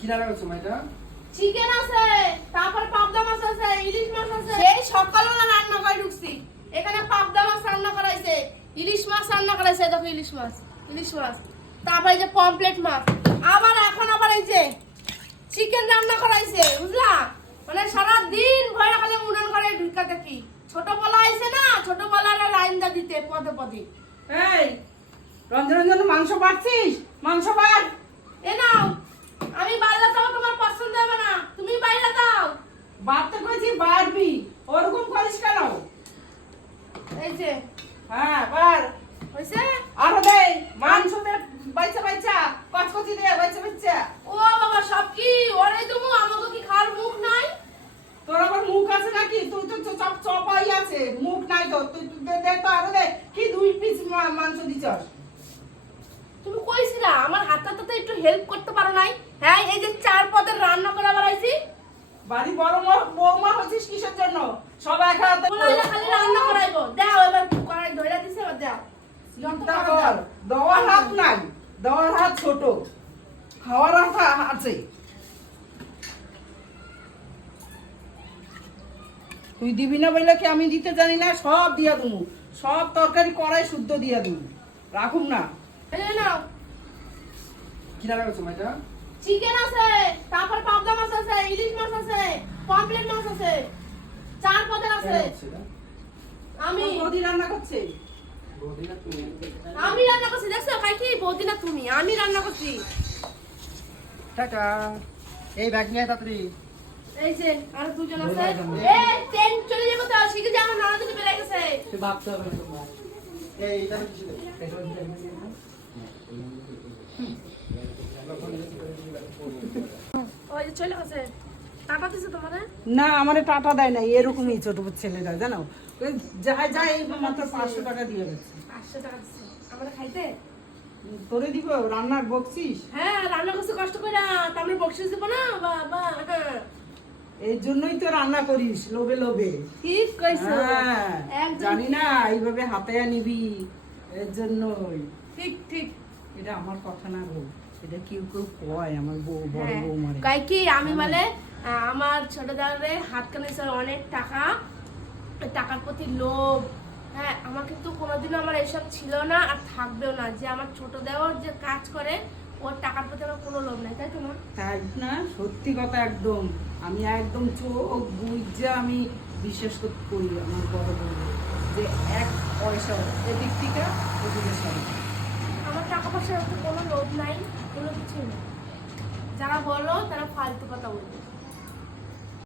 কি রান্না করছো মাইটা? চিকেন আছে, তারপর পাবদা মাছ আছে, ইলিশ মাছ আছে। সেই সকালবেলা রান্না করে ঢুকছি। এখানে পাবদা মাছ রান্না করাইছে, ইলিশ মাছ রান্না করাইছে, দেখো ইলিশ মাছ। তারপরে যে পমফ্লেট মাছ। আবার এখন এই যে চিকেন রান্না করাইছে, বুঝলা? মানে সারা দিন ভয়রা খালি মুনন করে ঢুকা দেখি। ছোটবেলা আইছে না, ছোটবেলার লাইনটা দিতে পদে পদে। এই রঞ্জনের জন্য মাংস বাড়ছিস? মাংস বাড়। এ নাও, আমি বাইরে দাও, তোমার পছন্দ হবে না, তুমি বাইরে দাও। বাড়তে কইছি বাড়বি, ওরকম করিস কেন? এই যে হ্যাঁ বাড়। হইছে? আরো দে মাংস দে, বাইচা কচকচি দে, বাইচা। ও বাবা, সব কি ওরে তুমি? আমাকে কি খাওয়ার মুখ নাই? তোর আবার মুখ আছে নাকি? তুই তো সব চপাই আছে, মুখ নাই তো। তুই দে তো, আরো দে। কি 2 পিস মাংস দিছস? তুমি কইছিলা আমার হাতটাতে একটু হেল্প করতে পারো নাই? হ্যাঁ, এই যে 4 পদের রান্না করে বাড়াইছি। বাড়ি বড় বৌমা হচ্ছিস কিসের জন্য? সব একা হাতে বলাইলা খালি রান্না করাইবো। দাও এবার কড়াই ধইরা দিছে, এবার দাও। চিন্তা কর, দেওয়ার হাত নাই, দেওয়ার হাত ছোট, খাওয়ার হাত আছে। তুই দিবি না বলে কি আমি দিতে জানি না? সব দিয়া দেবো, সব তরকারি কড়াই শুদ্ধ দিয়া দেবো, রাখুম না। এই নাও, কি রান্না করছো মাইটা? চিকেন আছে, তারপর পাবদা মাছ আছে, ইলিশ মাছ আছে, পমফ্লেট মাছ আছে, 4 পদের আছে। আমি বৌদি রান্না করছে। আমি রান্না করছি, দেখছো? খাই কি বৌদি না তুমি? আমি রান্না করছি। টাটা। এই ব্যাগ নিয়ে তাড়াতাড়ি। এই যে আর দুজন আছে। এই ট্রেন চলে যাবে তো, শিখে যা, আমার ননদ দিতে বেরিয়ে গেছে। তুই ভাবতে হবে না তোমার। এই এটা কিছু দে। ওই যে চলে গেছে। টাকা দিছে তোমারে? না, আমারে টাটা দেয় না, এরকমই ছোট ছেলেরা, জানো? যায় এই মাত্র 500 টাকা দিয়ে গেছে। 500 টাকা দিছে আমরা খাইতে। তোরে দিব, রান্নার বকছিস? হ্যাঁ, রান্না করতে কষ্ট করে, তারপরে বকশিস দিব না বাবা। এই জন্যই তো রান্না করিস, লোভে লোভে। ঠিক কইছো। হ্যাঁ, একদম জানি না এইভাবে হাতে নিবি, এর জন্যই। ঠিক। এটা আমার কথা না গো, এটা কেউ কয় আমার বড় বউ মারে। কাই কি আমি মানে আমার ছোট দাদারে হাত কানেছে অনেক টাকা, টাকার প্রতি লোভ। হ্যাঁ, আমার কিন্তু কোনোদিনও আমার এসব ছিল না আর থাকবেও না, যে আমার ছোট দেওয়ার যে কাজ করে ওর টাকার প্রতি আমার কোনো লোভ নাই, তাই তো না? তাই না? সত্যি কথা একদম। আমি একদম চোখ বুঝে আমি বিশ্বাস করতে করি আমার বড় বউ যে 1 পয়সা এদিক থেকে ওদিকে সরে। আমার টাকা পয়সার কোনো লোভ নাই, কোনো কিছু নেই। যারা বলো তারা ফালতু কথা বলবে।